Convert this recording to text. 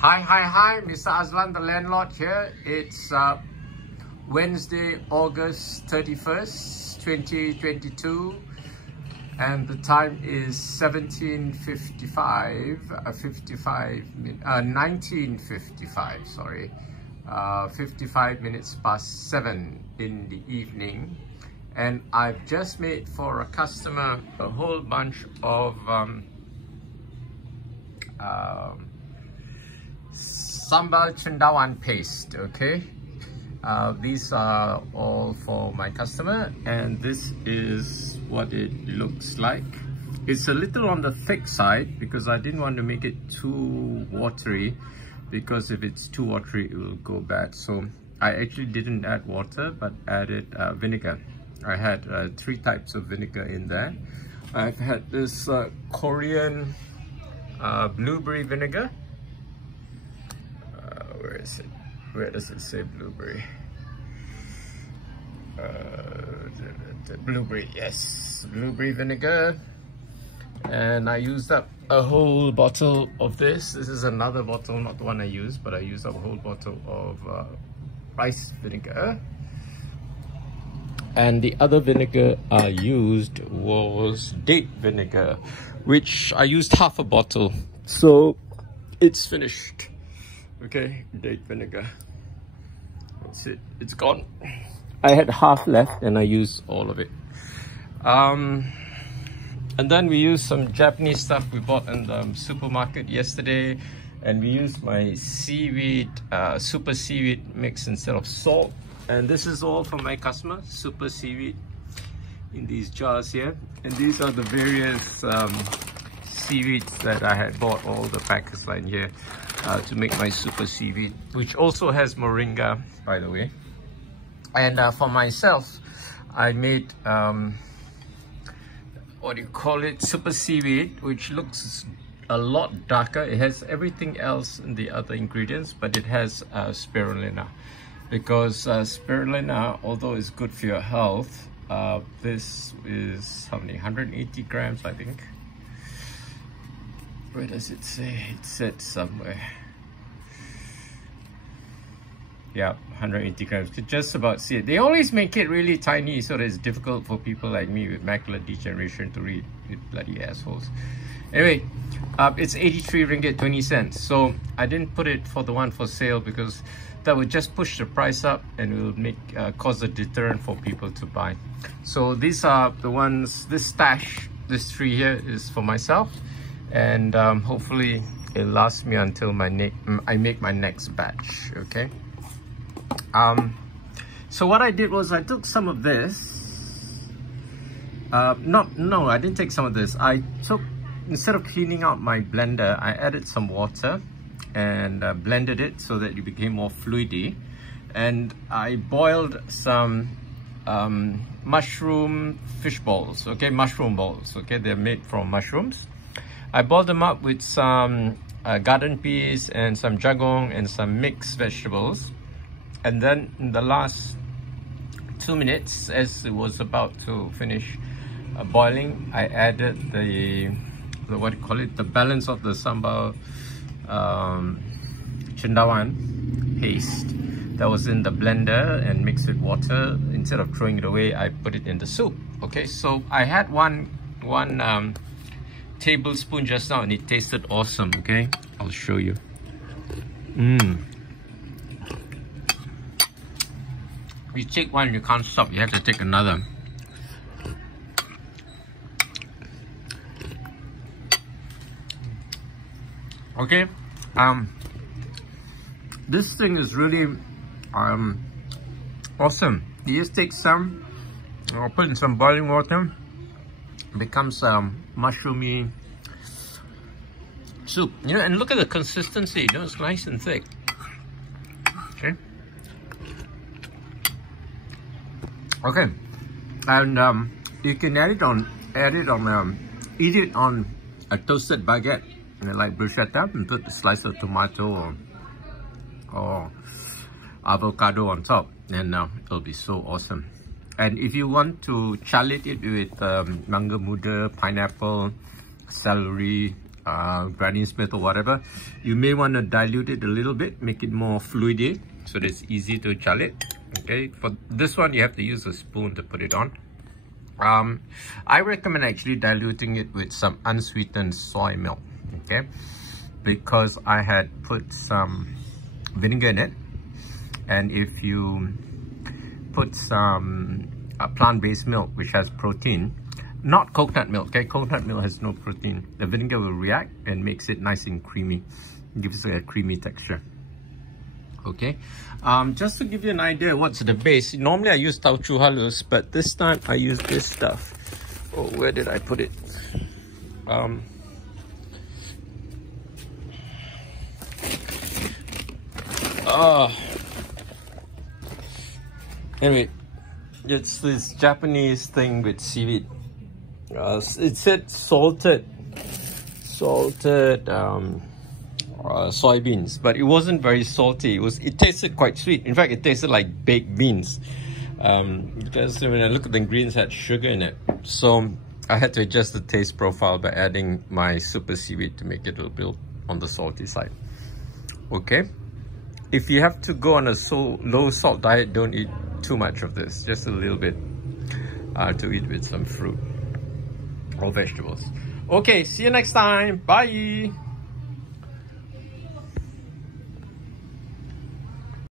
Hi, Mr. Azlan, the landlord here. It's Wednesday, August 31st, 2022, and the time is 19:55, sorry, 55 minutes past 7 in the evening, and I've just made for a customer a whole bunch of Sambal Cendawan paste. Okay, these are all for my customer, and this is what it looks like. It's a little on the thick side because I didn't want to make it too watery, because if it's too watery it will go bad. So I actually didn't add water but added vinegar. I had 3 types of vinegar in there. I've had this Korean blueberry vinegar. Where is it? Where does it say blueberry? The blueberry, yes, blueberry vinegar. And I used up a whole bottle of this. This is another bottle, not the one I used, but I used up a whole bottle of rice vinegar. And the other vinegar I used was date vinegar, which I used half a bottle. So it's finished. Okay, date vinegar. That's it. It's gone. I had half left and I used all of it. And then we used some Japanese stuff we bought in the supermarket yesterday, and we used my seaweed, super seaweed mix instead of salt. And this is all for my customer, super seaweed, in these jars here. And these are the various seaweeds that I had bought, all the packets line here, to make my super seaweed, which also has moringa, by the way. And for myself, I made what do you call it, super seaweed, which looks a lot darker. It has everything else in the other ingredients, but it has spirulina, because spirulina, although it's good for your health, this is how many, 180 grams, I think. Where does it say? It said somewhere. Yeah, 180 grams. You just about see it. They always make it really tiny so that it's difficult for people like me with macular degeneration to read. You bloody assholes. Anyway, it's 83 ringgit 20 cents. So I didn't put it for the one for sale because that would just push the price up and it will make cause a deterrent for people to buy. So these are the ones. This stash, this 3 here, is for myself. And hopefully it lasts me until I make my next batch. Okay. So what I did was I took some of this. No, I didn't take some of this. I took, instead of cleaning out my blender, I added some water and blended it so that it became more fluidy. And I boiled some mushroom fish balls. Okay, mushroom balls. Okay, they're made from mushrooms. I boiled them up with some garden peas and some jagung and some mixed vegetables. And then in the last 2 minutes, as it was about to finish boiling, I added the what do you call it, the balance of the sambal cendawan paste that was in the blender, and mixed with water. Instead of throwing it away, I put it in the soup. Okay, so I had one tablespoon just now and it tasted awesome. Okay, I'll show you. You take one, you can't stop, you have to take another. Okay, this thing is really awesome. You just take some, I'll put in some boiling water, it becomes mushroomy soup. You know, and look at the consistency, you know, it's nice and thick. Okay. Okay, and you can eat it on a toasted baguette, like bruschetta, and put a slice of tomato or avocado on top, and it'll be so awesome. And if you want to chalit it with mangga muda, pineapple, celery, Granny Smith or whatever, you may want to dilute it a little bit, make it more fluidy so that it's easy to chal it. Okay, for this one you have to use a spoon to put it on. I recommend actually diluting it with some unsweetened soy milk, okay, because I had put some vinegar in it, and if you put some plant-based milk which has protein, not coconut milk, okay, coconut milk has no protein, the vinegar will react and makes it nice and creamy, gives it a creamy texture. Okay, just to give you an idea what's the base, normally I use tauco halus, but this time I use this stuff. Oh, where did I put it? Anyway, it's this Japanese thing with seaweed. It said salted soybeans, but it wasn't very salty. It tasted quite sweet. In fact, it tasted like baked beans. Because when I look at the ingredients, it had sugar in it. So I had to adjust the taste profile by adding my super seaweed to make it a little bit on the salty side. Okay, if you have to go on a low salt diet, don't eat too much of this, just a little bit to eat with some fruit or vegetables. Okay, see you next time. Bye.